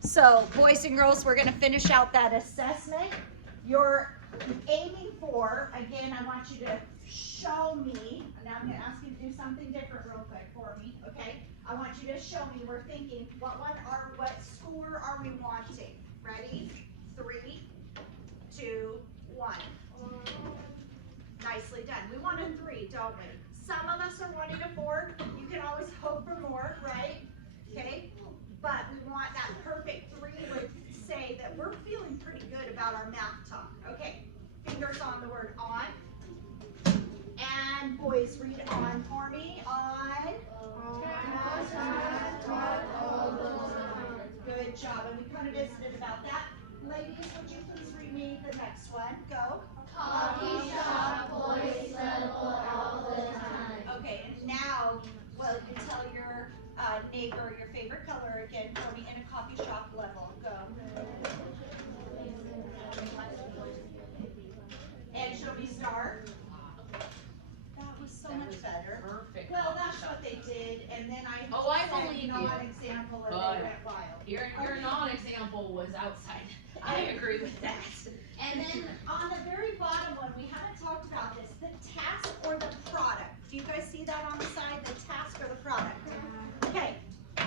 So boys and girls, we're gonna finish out that assessment. You're aiming for, again, I want you to show me, and now I'm gonna ask you to do something different real quick for me, okay? I want you to show me, we're thinking, what score are we wanting? Ready? 3, 2, 1. Nicely done. We want a 3, don't we? Some of us are wanting a 4. You can always hope for more, right? Okay? But we want that perfect 3 would say that we're feeling pretty good about our math talk. Okay, fingers on the word on. And boys, read on for me. On. Good job. And we kind of visited about that. Ladies, would you please read me the next one? Go. Coffee shop boys level all the time. Okay, and now, well, you tell your neighbor your favorite color again for me in a coffee shop level. Go. And show me star. That was so much better. Perfect. Well, that's what they did, and then I I've said only non-example, and they went wild. Your non-example was outside. I agree with that. And then on the very bottom one, we haven't talked about this, the task or the product. Do you guys see that on the side, the task or the product? Okay,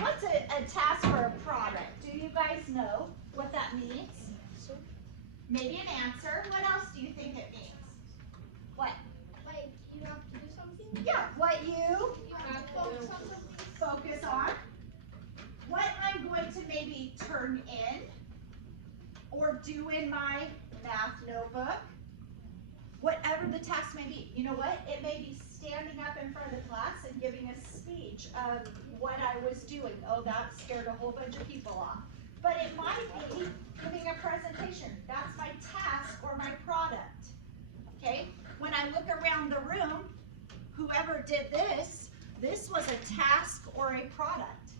what's a task or a product? Do you guys know what that means? Maybe an answer. What else do you think it means? What? Like, you have to do something? Yeah, what you You have to focus on something? focus on. What I'm going to maybe turn in or do in my math notebook. Whatever the task may be. You know what? It may be standing up in front of the class and giving a speech of what I was doing. Oh, that scared a whole bunch of people off. But it might be giving a presentation. That's my task or my product. Okay? When I look around the room, whoever did this was a task or a product.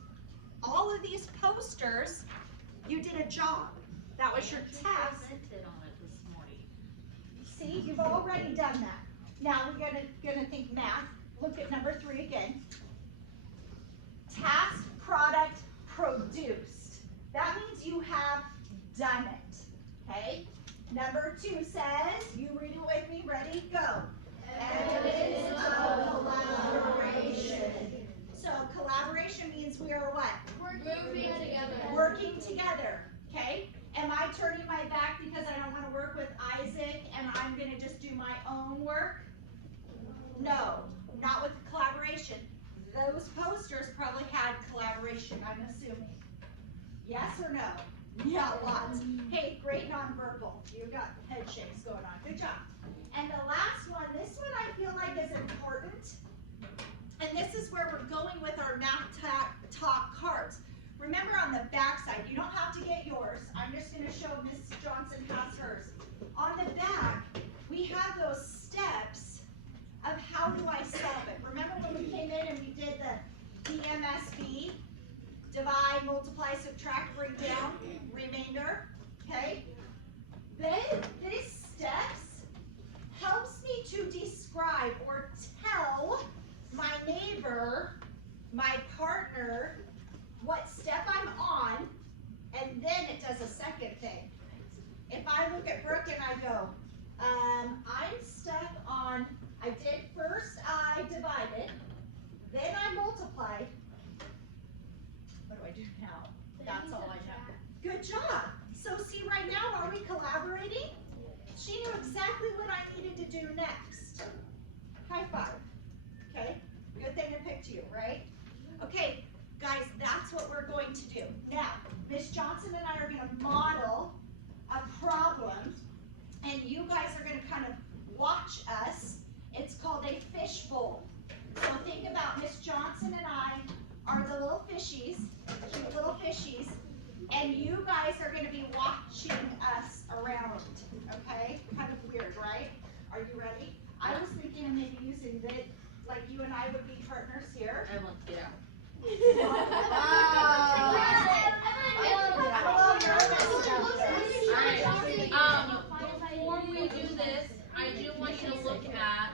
All of these posters, you did a job. That was your task. See, you've already done that. Now we're gonna think math. Look at number 3 again. Task, product, produced. That means you have done it. Okay? Number 2 says, you read it with me, ready, go. Evidence of collaboration. So collaboration means we are what? Working together. Working together, okay? Am I turning my back because I don't want to work with Isaac and I'm going to just do my own work? No, not with collaboration. Those posters probably had collaboration, I'm assuming. Yes or no? Yeah, lots. Hey, great nonverbal. You got head shakes going on. Good job. And the last one, this one I feel like is important. And this is where we're going with our math talk cards. Remember on the back side, you don't have to get yours. I'm just going to show Miss Johnson has hers. On the back, we have those steps of how do I solve it. Remember when we came in and we did the DMSB? Divide, multiply, subtract, bring down, remainder, okay? Then these steps helps me to describe or tell my neighbor, my partner, what step I'm on, and then it does a second thing. If I look at Brooke and I go, I'm stuck on, I did first I divided, then I multiplied. What do I do now? That's all I know. Good job. So see right now, are we collaborating? She knew exactly what I needed to do next. High five. Okay, good thing I picked you, right? Okay, guys, that's what we're going to do. Now, Miss Johnson and I are going to model a problem, and you guys are going to kind of watch us. It's called a fishbowl. So think about Miss Johnson and I are the little fishies, cute little fishies, and you guys are going to be watching us around, okay? Kind of weird, right? Are you ready? I was thinking of maybe using this, like you and I would be partners here. I want to get out. Before we do this, I do want you to look at,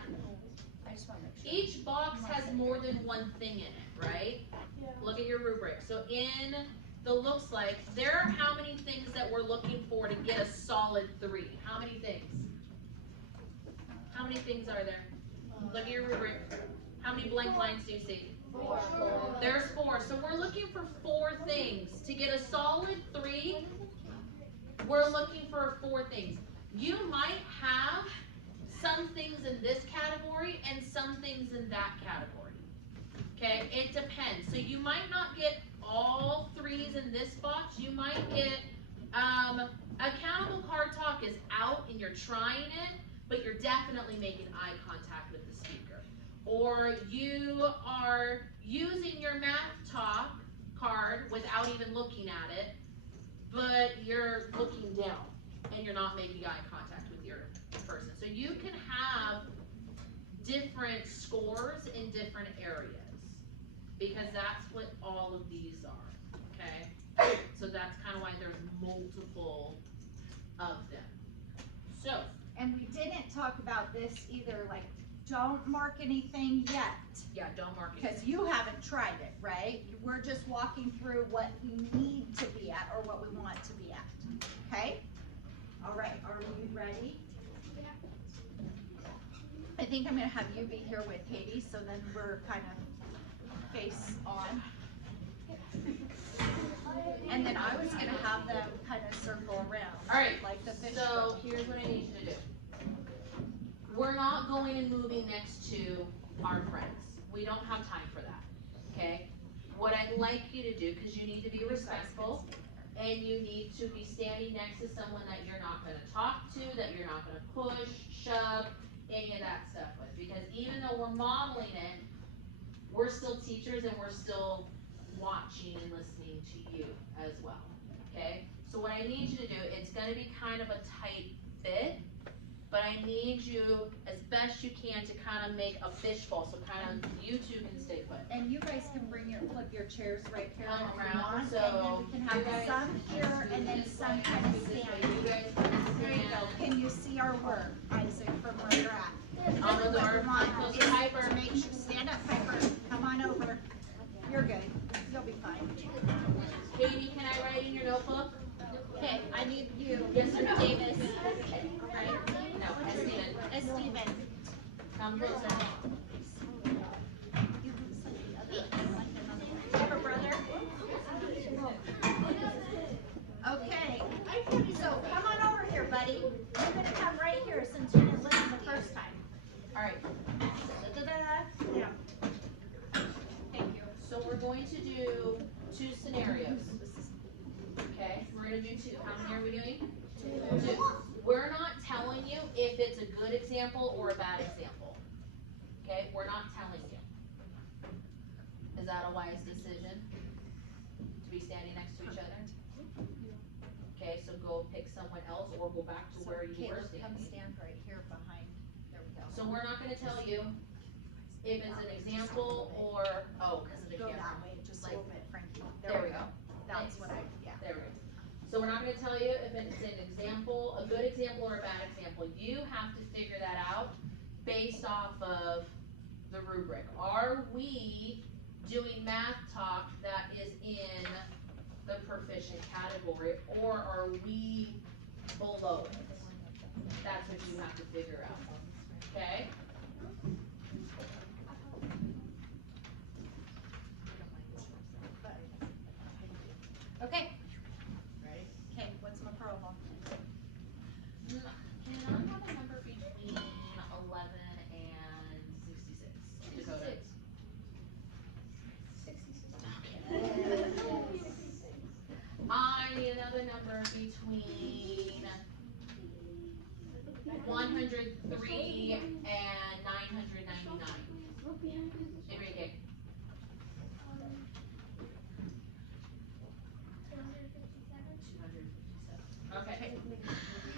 each box has more than one thing in it, right? Yeah. Look at your rubric. So in the looks like, there are how many things that we're looking for to get a solid 3? How many things? How many things are there? Look at your rubric. How many blank lines do you see? 4. There's 4. So we're looking for 4 things. To get a solid 3, we're looking for 4 things. You might have some things in this category and some things in that category. Okay, it depends. So you might not get all 3s in this box. You might get, accountable car talk is out and you're trying it, but you're definitely making eye contact with the speaker. Or you are using your math talk card without even looking at it, but you're looking down and you're not making eye contact with your person. So you can have different scores in different areas because that's what all of these are, okay? So that's kind of why there's multiple of them. So, And we didn't talk about this either, like, don't mark anything yet, yeah, don't mark it. because you haven't tried it, right? We're just walking through what we need to be at or what we want to be at, okay? All right, are we ready? I think I'm gonna have you be here with Katie, so then we're kind of face on. And then I was gonna have them kind of circle around. All right, like the fish so bowl. here's what I need you to do. We're not going and moving next to our friends. We don't have time for that, okay? What I'd like you to do, because you need to be respectful, and you need to be standing next to someone that you're not gonna talk to, that you're not gonna push, shove, any of that stuff with. Because even though we're modeling it, we're still teachers and we're still watching and listening to you as well, okay? So what I need you to do, it's gonna be kind of a tight fit, but I need you, as best you can, to kind of make a fishbowl, so kind of you two can stay put. And you guys can flip your chairs right here Come if you around, want, so and then we can you have guys- some here and then some kind of standing. You guys can There you go. stand. Can you see our work, Isaac, from where you're at? On the What door, we want close is to Piper. to make sure, stand up, Piper, come on over. You're good, you'll be fine. Katie, can I write in your notebook? Okay, I need you, Yes or no? Davis, No, I see it. Steven. Come closer. You have a brother? Okay, so come on over here, buddy. You're gonna come right here since you didn't listen the first time. All right, Da-da-da. Yeah. Thank you. so we're going to do 2 scenarios. Okay, we're gonna do 2. How many are we doing? 2. We're not telling you if it's a good example or a bad example. Okay, we're not telling you. Is that a wise decision? To be standing next to each other? Okay, so go pick someone else or go back to where you were Caleb, come standing. stand right here behind. There we go. So we're not gonna tell you if it's an example or, oh, because of the Go camera. that way, just a Like, little bit, Frankie. There we go. That's what I, yeah. There we go. So we're not gonna tell you if it's an example, a good example or a bad example. You have to figure that out based off of the rubric. Are we doing math talk that is in the proficient category, or are we below it? That's what you have to figure out, okay? Okay. Ready? Okay, what's my problem? Can I have a number between 11 and 66? Dakota. 66. I need another number between 103 and 999. Enrique. 257. Okay.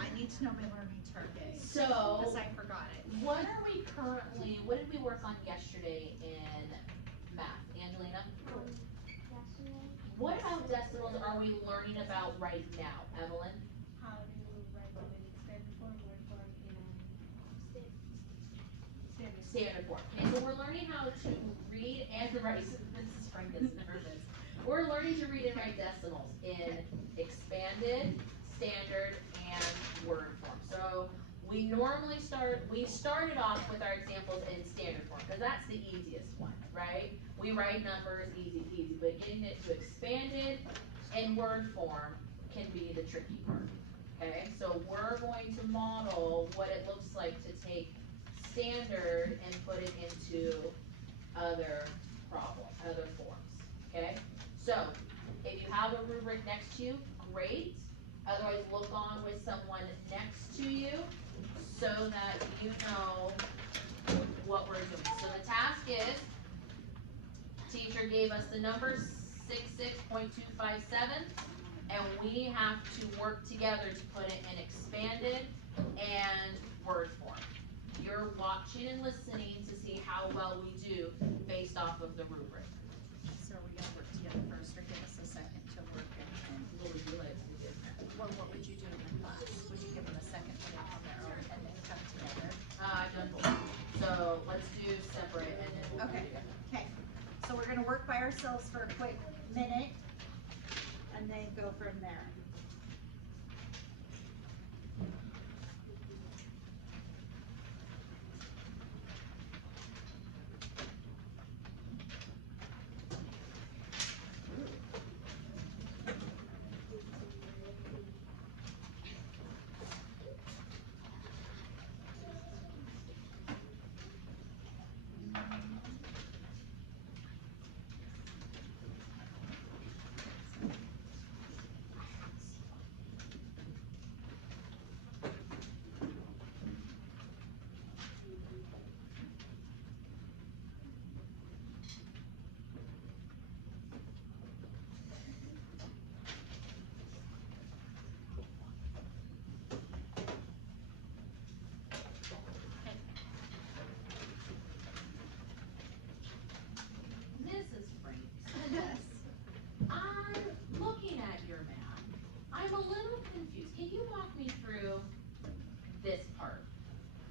I need to know my learning target, So, because I forgot it. what are we currently, what did we work on yesterday in math? Angelina? What about decimals are we learning about right now? Evelyn? How to write them in standard form or form in standard. Standard form. Okay, so we're learning how to read and write. Mrs. Frank is nervous. we're learning to read and write decimals in expanded, standard, and word form. So we normally started off with our examples in standard form, because that's the easiest one, right? We write numbers, easy peasy, but getting it to expanded and word form can be the tricky part, okay? So we're going to model what it looks like to take standard and put it into other forms, okay? So, if you have a rubric next to you, great. Otherwise, look on with someone next to you so that you know what we're doing. So the task is, teacher gave us the number 66.257, and we have to work together to put it in expanded and word form. You're watching and listening to see how well we do based off of the rubric. So are we gonna work together first, or give us a second to work and, What would you like to do? well, what would you do in the class? Would you give them a second to get on their own and then come together? I've done both. So let's do separate and then we'll do Okay. together. Okay, so we're gonna work by ourselves for a quick minute, and then go from there. Mrs. Franks, Yes. I'm looking at your math. I'm a little confused. Can you walk me through this part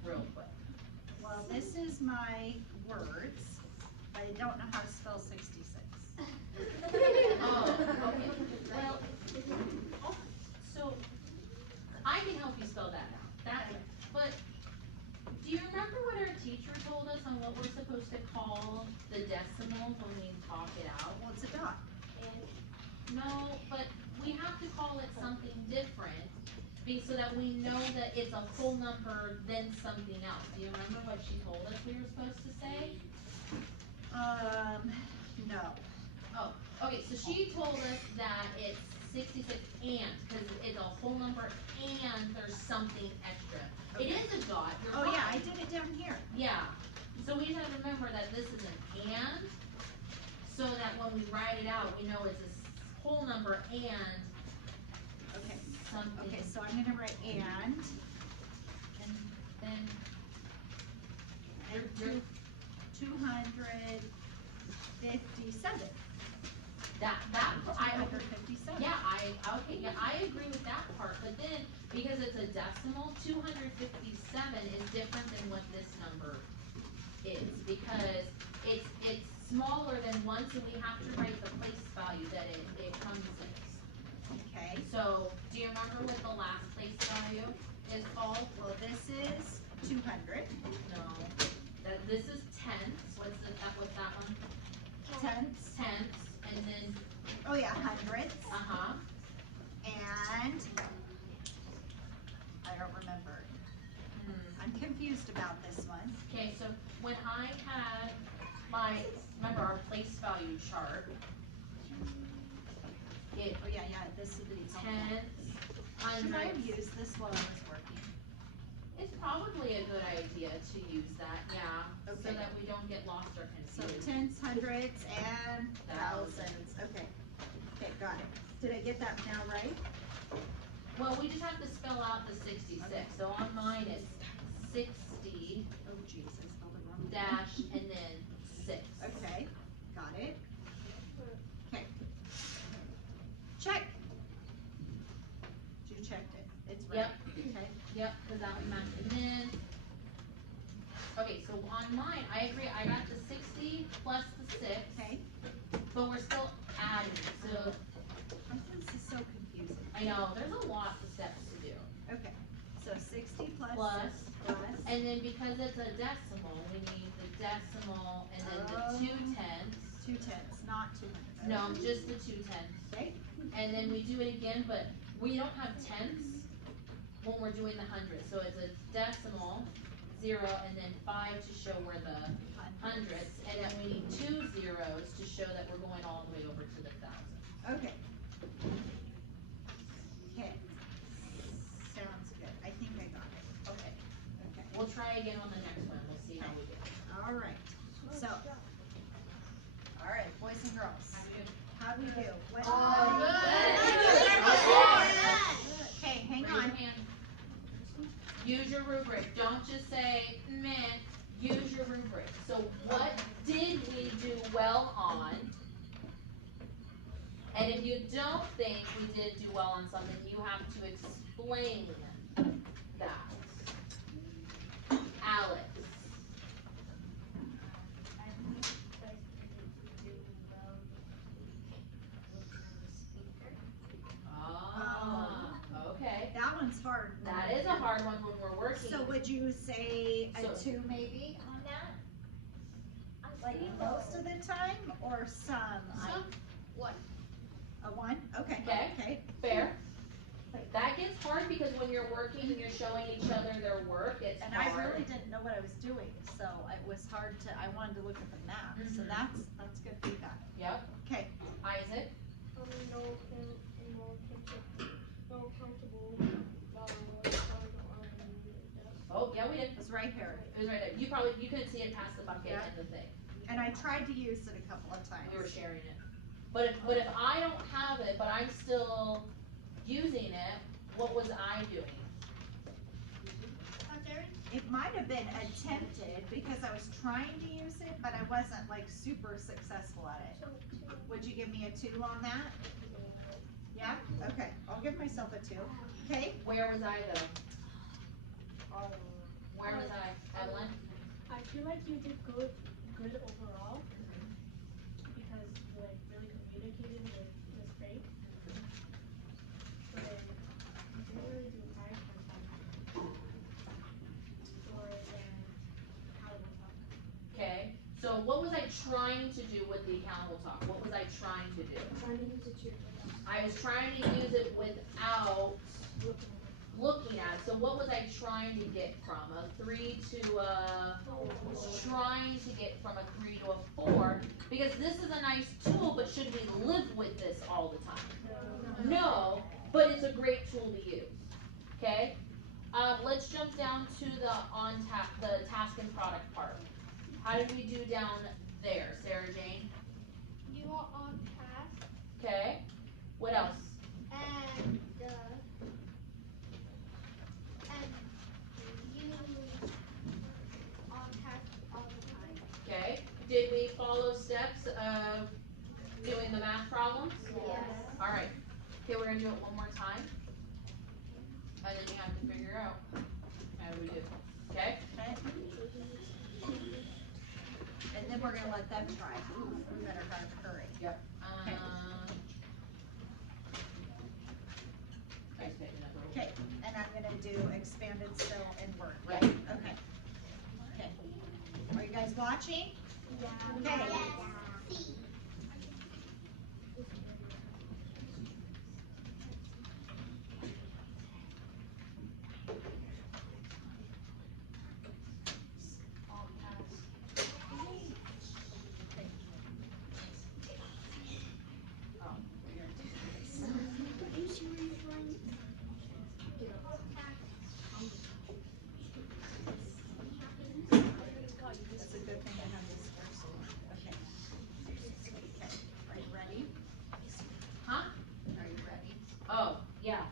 real quick? Well, this is my words, but I don't know how to spell 66. Oh, okay. Well, so I can help you spell that out. But do you remember what our teacher told us on what we're supposed to call the decimal when we talk it out? Well, it's a dot. No, but we have to call it something different, so that we know that it's a whole number then something else. Do you remember what she told us we were supposed to say? No. Oh, okay, so she told us that it's 66 and, because it's a whole number and there's something extra. It is a dot, you're Oh, right. yeah, I did it down here. Yeah, so we have to remember that this is an and, so that when we write it out, we know it's a whole number and Okay. something. Okay, so I'm gonna write and Then and You're- 257. that, I, 257. yeah, okay, yeah, I agree with that part, but then, because it's a decimal, 257 is different than what this number is, because it's smaller than 1, so we have to write the place value that it comes in. Okay, So, do you remember what the last place value is called? well, this is 200. No, this is tenths, what's that one? Tenths. Tenths, and then, Oh, yeah, hundredths. uh-huh, And I don't remember. I'm confused about this one. okay, so when I had remember our place value chart, it, Oh, yeah, this would be helpful. tenths, Should I have hundredths, used this while I was working? it's probably a good idea to use that, yeah, so Okay. that we don't get lost or So confused. tenths, hundreds, and thousands. Okay. Okay, got it. Did I get that now right? Well, we just have to spell out the 66, so on mine it's 60 Oh, jeez, I spelled it wrong. dash and then 6. Okay, got it. Okay. Check. You checked it. It's right. Yep. Okay. Yep, cause that one matched, and then, okay, so on mine, I agree, I got the 60 plus the 6, Okay. but we're still adding, so, This is so confusing. I know, there's a lot of steps to do. Okay, so 60 plus. Plus, Plus. and then because it's a decimal, we need the decimal and then the Oh. 2/10. 2/10, not 200. No, just the 2/10. Okay. And then we do it again, but we don't have tenths when we're doing the hundred, so it's a decimal, 0, and then 5 to show where the hundredths, and then we need 2 zeros to show that we're going all the way over to the thousand. Okay. Okay. Sounds good. I think I got it. Okay, Okay. we'll try again on the next one, we'll see how we do. All right. So. All right, boys and girls. How do we do? What? Okay, hang Raise on. your hand. Use your rubric, don't just say meh, use your rubric. So what did we do well on? And if you don't think we did do well on something, you have to explain that. Alex. Ah, okay. That one's hard. That is a hard one when we're working. So would you say a So- 2 maybe on that? Like most of the time or some? A 1? Okay. Okay. Okay. Fair. That gets hard because when you're working and you're showing each other their work, it's And hard. I really didn't know what I was doing, so it was hard to, I wanted to look at the map, so Mhm. that's good feedback. Yep. Okay. Isaac? Oh, yeah, we did. It was right here. It was right there. You couldn't see it past the bucket Yeah. and the thing. And I tried to use it a couple of times. We were sharing it. But if I don't have it, but I'm still using it, what was I doing? It might have been attempted because I was trying to use it, but I wasn't like super successful at it. Would you give me a 2 on that? Yeah? Okay, I'll give myself a 2. Okay? Where was I though? Where was I? Evelyn? I feel like you did good overall because you like really communicated with Miss Frank. But then you didn't really do eye contact or then accountable talk. Okay. So what was I trying to do with the accountable talk? What was I trying to do? Trying to use it to your I was trying to use it without looking at it. So what was I trying to get from a 3 to a, trying to get from a 3 to a 4? Because this is a nice tool, but should we live with this all the time? No, but it's a great tool to use. Okay? Let's jump down to the task and product part. How did we do down there, Sarah Jane? You are on task Okay. What else? and you on task all the time. Okay. Did we follow steps of doing the math problems? Yes. All right. Okay, we're gonna do it one more time. And then you have to figure out how do we do. Okay? Okay? And then we're gonna let them try. Ooh, we better hurry. Yep. Okay. Nice picking up a little. Okay, and I'm gonna do expanded still and word, right? Yeah. Okay. Okay. Are you guys watching? Yeah. Okay. Oh, you're gonna do this. That's a good thing I have this first. Okay. Okay, are you ready? Huh? Are you ready? Oh, yeah.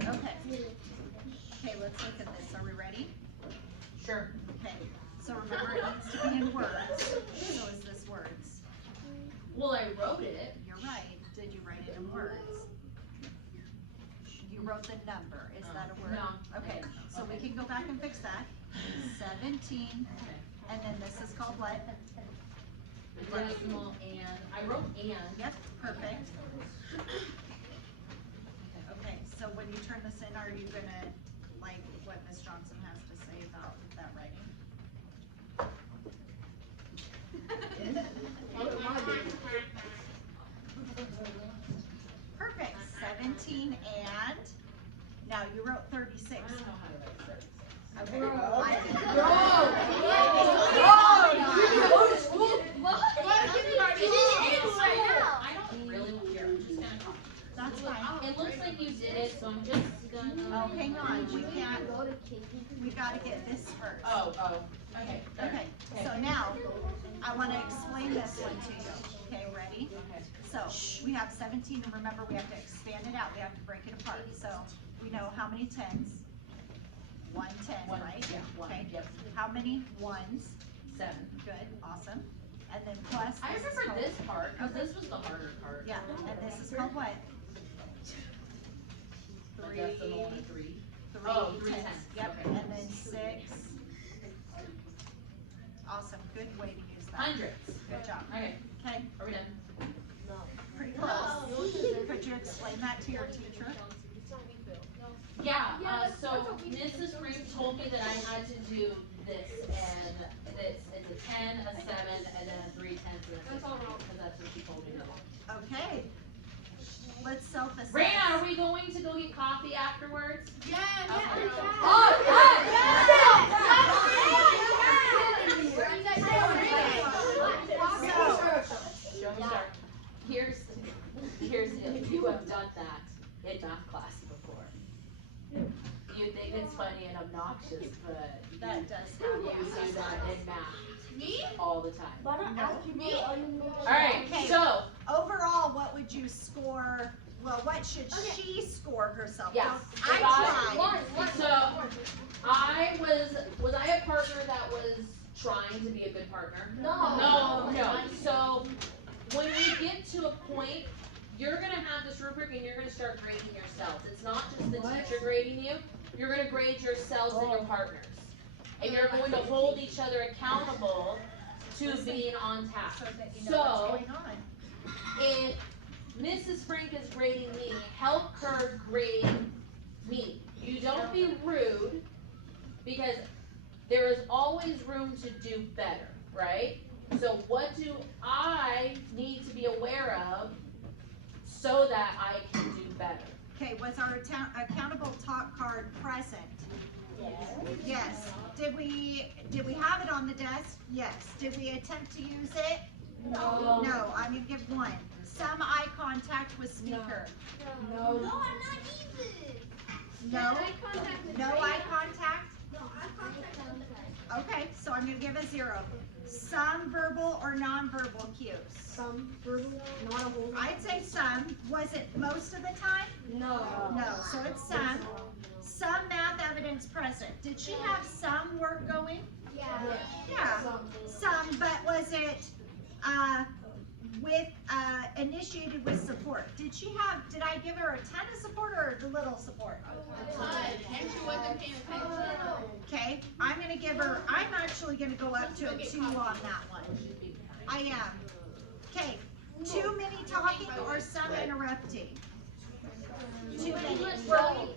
Okay. Okay, let's look at this. Are we ready? Sure. Okay, so remember it needs to be in words. So is this words? Well, I wrote it. You're right. Did you write it in words? You wrote the number. Is that a word? No. Okay, so we Okay. can go back and fix that. 17, and then this is called what? Decimal and, I wrote and. Yep, perfect. Okay, so when you turn this in, are you gonna like what Ms. Johnson has to say about that writing? Perfect, 17 and, now you wrote 36. I don't know how to write 36. Okay. I don't really want here, I'm just gonna copy. That's fine. It looks like you did it, so I'm just gonna. Oh, hang on, we gotta get this first. Oh, okay. Okay, so now, I wanna explain this one to you, okay, ready? Okay. So, we have 17, and remember, we have to expand it out, we have to break it apart, so, we know how many tens? 1 10, One, right? yeah, one, Okay. yep. How many ones? 7. Good, awesome. And then plus. I this is remember called- this part, cause this was the harder part. Yeah, and this is called what? A decimal and a 3. Three Oh, 3 tenths. tenths, Yep, okay. and then 6. Awesome, good way to use that. Hundreds. Good job. Okay, Okay, are we done? pretty close. Could you explain that to your teacher? Yeah, so Mrs. Green told me that I had to do this, and it's a 10, a 7, and then a 3 tenths, and a 6, because that's what she told me to do. Okay. Let's self-assess. Raina, are we going to go get coffee afterwards? Yes. Okay. Show me start. Here's the deal. You have done that in math class before. You think it's funny and obnoxious, but That does you happen. do that in math Me? all the time. Me? Alright, Okay. so, Overall, what would you score? Well, what should she score herself? yes. I tried. So, was I a partner that was trying to be a good partner? No. So, when we get to a point, you're gonna have this rubric and you're gonna start grading yourselves. It's not just the teacher grading you, you're gonna grade yourselves and your partners. And you're going to hold each other accountable to being on task. So that you know what's going on. If Mrs. Frank is grading me, help her grade me. You don't be rude, because there is always room to do better, right? So what do I need to be aware of so that I can do better? Okay, was our accountable talk card present? Yes. Did we have it on the desk? Yes. Did we attempt to use it? No. No, I'm gonna give 1. Some eye contact with speaker. No, I'm not even. No? No eye contact? No, I contact. Okay, so I'm gonna give a 0. Some verbal or non-verbal cues? Some verbal, not a whole. I'd say some. Was it most of the time? No. No, so it's some. Some math evidence present. Did she have some work going? Yeah. Yeah, some, but was it, initiated with support? Did I give her a ton of support or a little support? And she wasn't paying attention. Okay, I'm actually gonna go up to a 2 on that one. I am. Okay, too many talking or some interrupting? Too many.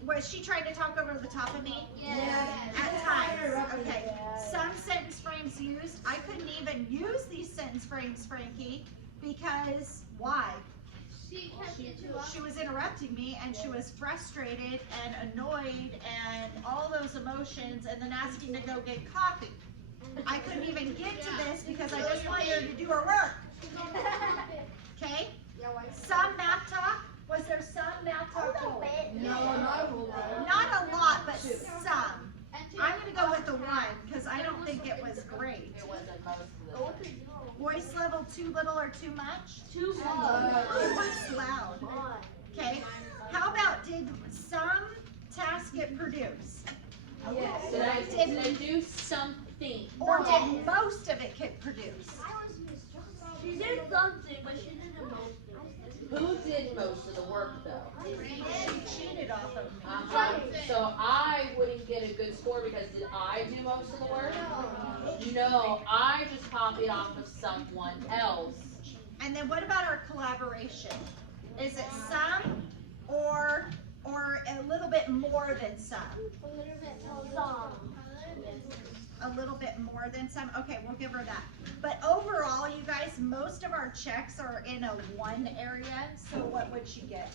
Was she trying to talk over the top of me? Yes. At times, okay. Some sentence frames used. I couldn't even use these sentence frames, Frankie, because why? She kept interrupting. She was interrupting me and she was frustrated and annoyed and all those emotions and then asking to go get coffee. I couldn't even get to this because I just wanted her to do her work. Okay? Some math talk. Was there some math talk going? No, not a whole lot. Not a lot, but some. I'm gonna go with the 1 because I don't think it was great. It wasn't most of the time. Voice level too little or too much? Too It was loud. Okay. How about did some tasks get produced? Did I do something? Or did most of it get produced? She did something, but she didn't most Who did most of the work though? She cheated off of me. So I wouldn't get get a good score because did I do most of the work? No, I just copied off of someone else. And then what about our collaboration? Is it some or a little bit more than some? A little bit more. A little bit more than some? Okay, we'll give her that. But overall, you guys, most of our checks are in a 1 area, so what would she get?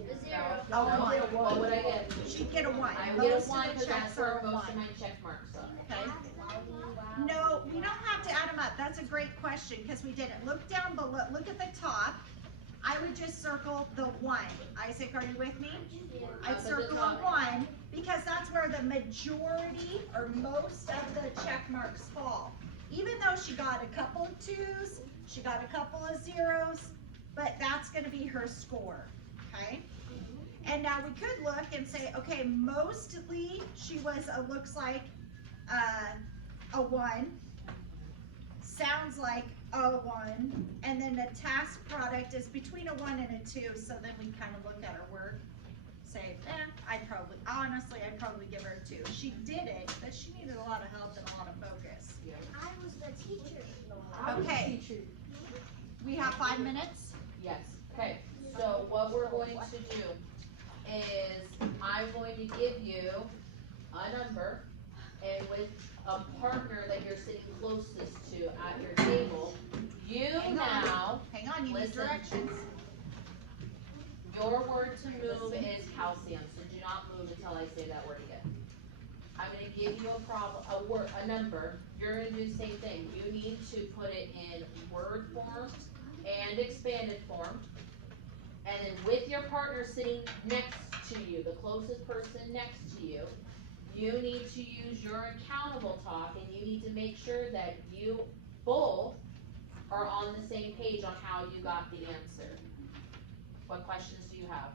A 0. A 1. What would I get? She'd get a 1. I would get a Most of 1 the because checks that's where are a most 1. of my check marks are. Okay. No, we don't have to add them up. That's a great question because we didn't. Look down below, look at the top. I would just circle the 1. Isaac, are you with me? I'd Up at the circle a top. 1 because that's where the majority or most of the check marks fall. Even though she got a couple of 2s, she got a couple of 0s, but that's gonna be her score, okay? And now we could look and say, okay, mostly she was, looks like a 1, sounds like a 1, and then the task product is between a 1 and a 2, so then we kind of look at her work, say, I'd probably give her a 2. She did it, but she needed a lot of help and a lot of focus. I was the teacher. Okay, we have 5 minutes. Yes, okay, so what we're going to do is I'm going to give you a number, and with a partner that you're sitting closest to at your table, you Hang on. now, Hang on, you need Listen. directions. your word to move is calcium, so do not move until I say that word again. I'm gonna give you a number, you're gonna do the same thing, you need to put it in word form and expanded form. And then with your partner sitting next to you, the closest person next to you, you need to use your accountable talk and you need to make sure that you both are on the same page on how you got the answer. What questions do you have?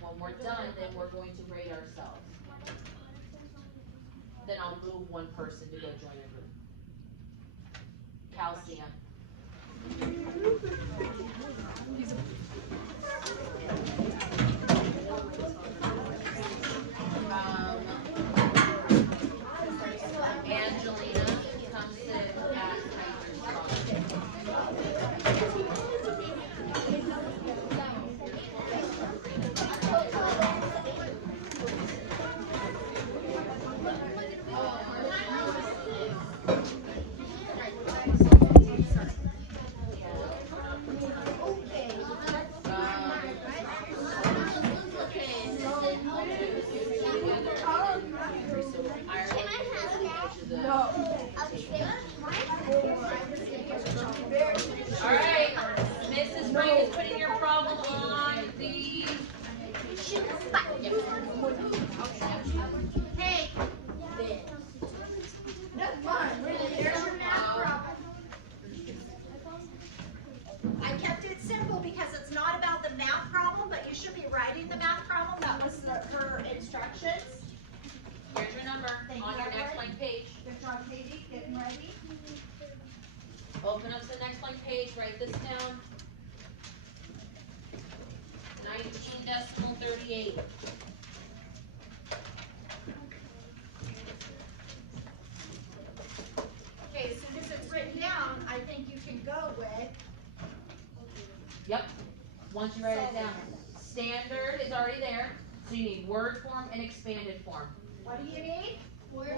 When we're done, then we're going to rate ourselves. Then I'll move one person to go join a group. Calcium. Angelina comes in at Alright, Mrs. Frank is putting your problem on the. Hey. There's your math problem. I kept it simple because it's not about the math problem, but you should be writing the math problem. That was her instructions. Here's your number Thank on you, your next Evelyn. blank page. Good job, Katie, getting ready. Open up the next blank page, write this down. 19.38. Okay, as soon as it's written down, I think you can go with. Yep, once you write it down. Standard is already there, so you need word form and expanded form. What do you need? Alright,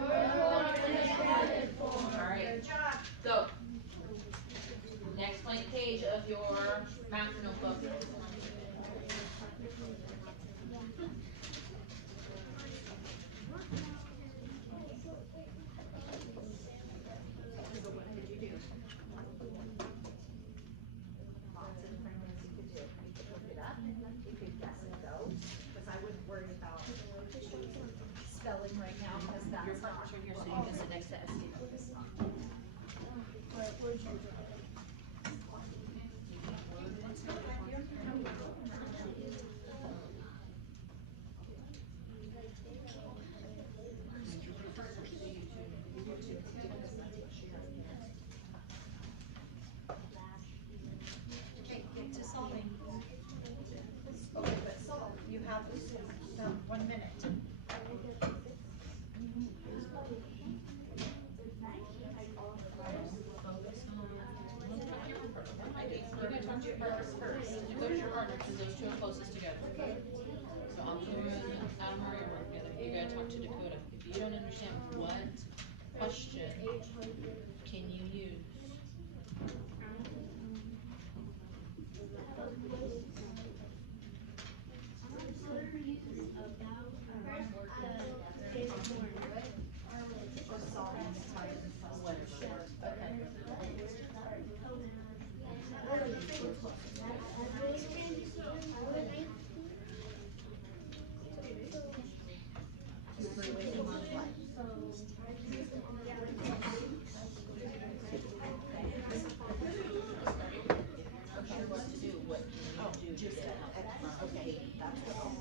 Good job. go. Next blank page of your math notebook. Spelling right now because that's not. right here, so you can sit next to Esty. Okay, get to solving. Okay, but solve, you have this, one your partners first. You go to your partner, because those two are closest together. So Alcura and Adam Murray work together, you gotta talk to Dakota. If you don't understand what question can you use?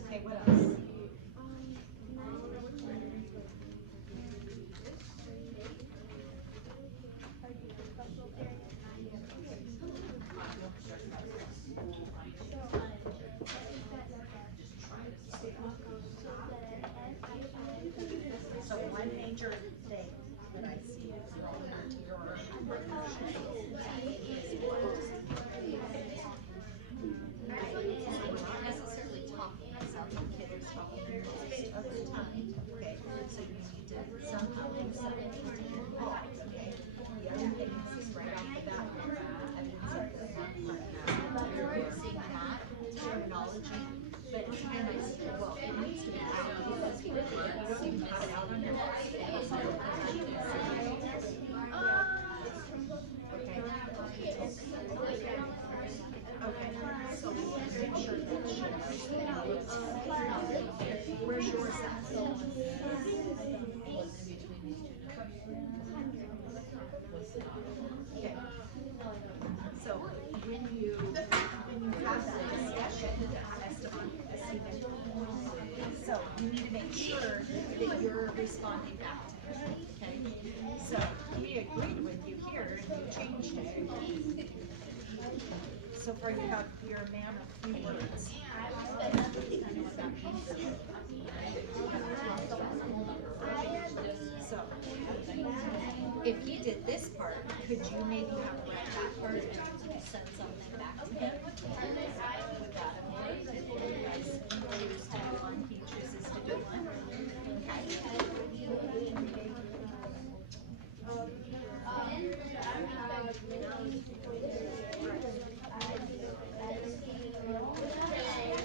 Okay, what else? So one major thing that I see is wrong with your not necessarily talking, it sounds like kid is talking most of the time, okay? So you need to somehow do something to involve, okay? The other thing is right off the bat, I didn't say this on front. You're using that terminology, but it's kind of, well, it needs to be out because you can put it out on your Okay, so we want to make sure that she knows. Where's yours at? Okay. So when you have that discussion as to this evening, so you need to make sure that you're responding back to her, okay? So we agreed with you here and you changed it. So far you have, you're a man of few words. So, if he did this part, could you maybe have read that part and send something back to him? Would that have worked? If you guys choose to do one, he chooses to do one. Okay.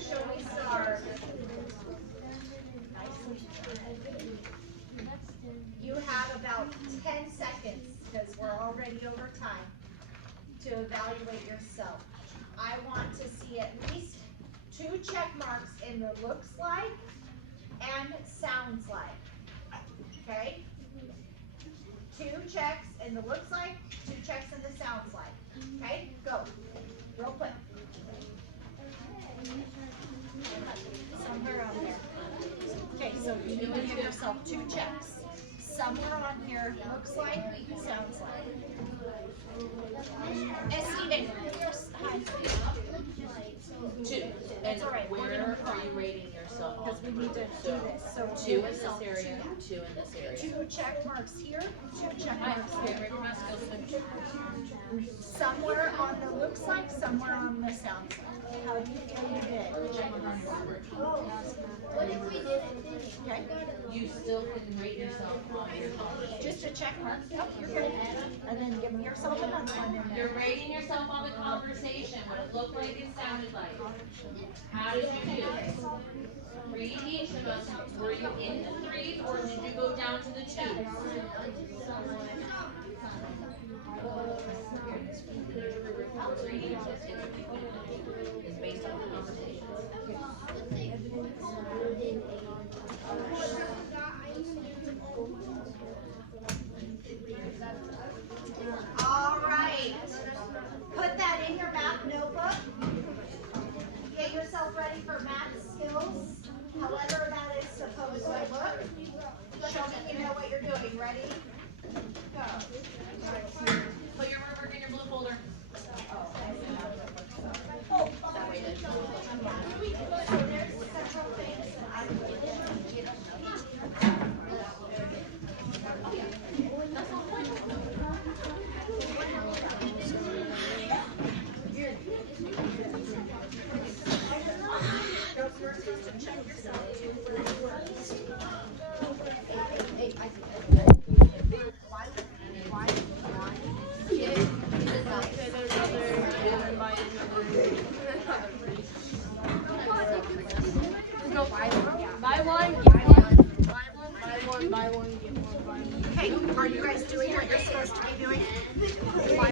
Shall we start? You have about 10 seconds, because we're already over time, to evaluate yourself. I want to see at least 2 check marks in the looks like and sounds like. Okay? 2 checks in the looks like, 2 checks in the sounds like. Okay? Go. Real quick. Somewhere on there. Okay, so you need to give yourself 2 checks. Somewhere on here looks like, sounds like. Steven, hi. 2. And where are you rating yourself on? Because we need to do this. So 2 in this area, 2 in this area. 2 check marks here, 2 check marks Okay, here. River Mask goes Somewhere on the looks like, somewhere on the sounds like. How do you feel you did? What if we didn't? Okay. You still can rate yourself on your conversation. Just a check mark. Yep, you're good. And then give yourself another one in there. You're rating yourself on the conversation, what it looked like and sounded like. How did you do? Read each of us. Were you in the 3s or did you go down to the 2s? Reading is based on the conversation. All right. Put that in your math notebook. Get yourself ready for math skills, however that is supposed to look. Show me you know what you're doing. Ready? are supposed to check yourself too. Okay, are you guys doing what you're supposed to be doing?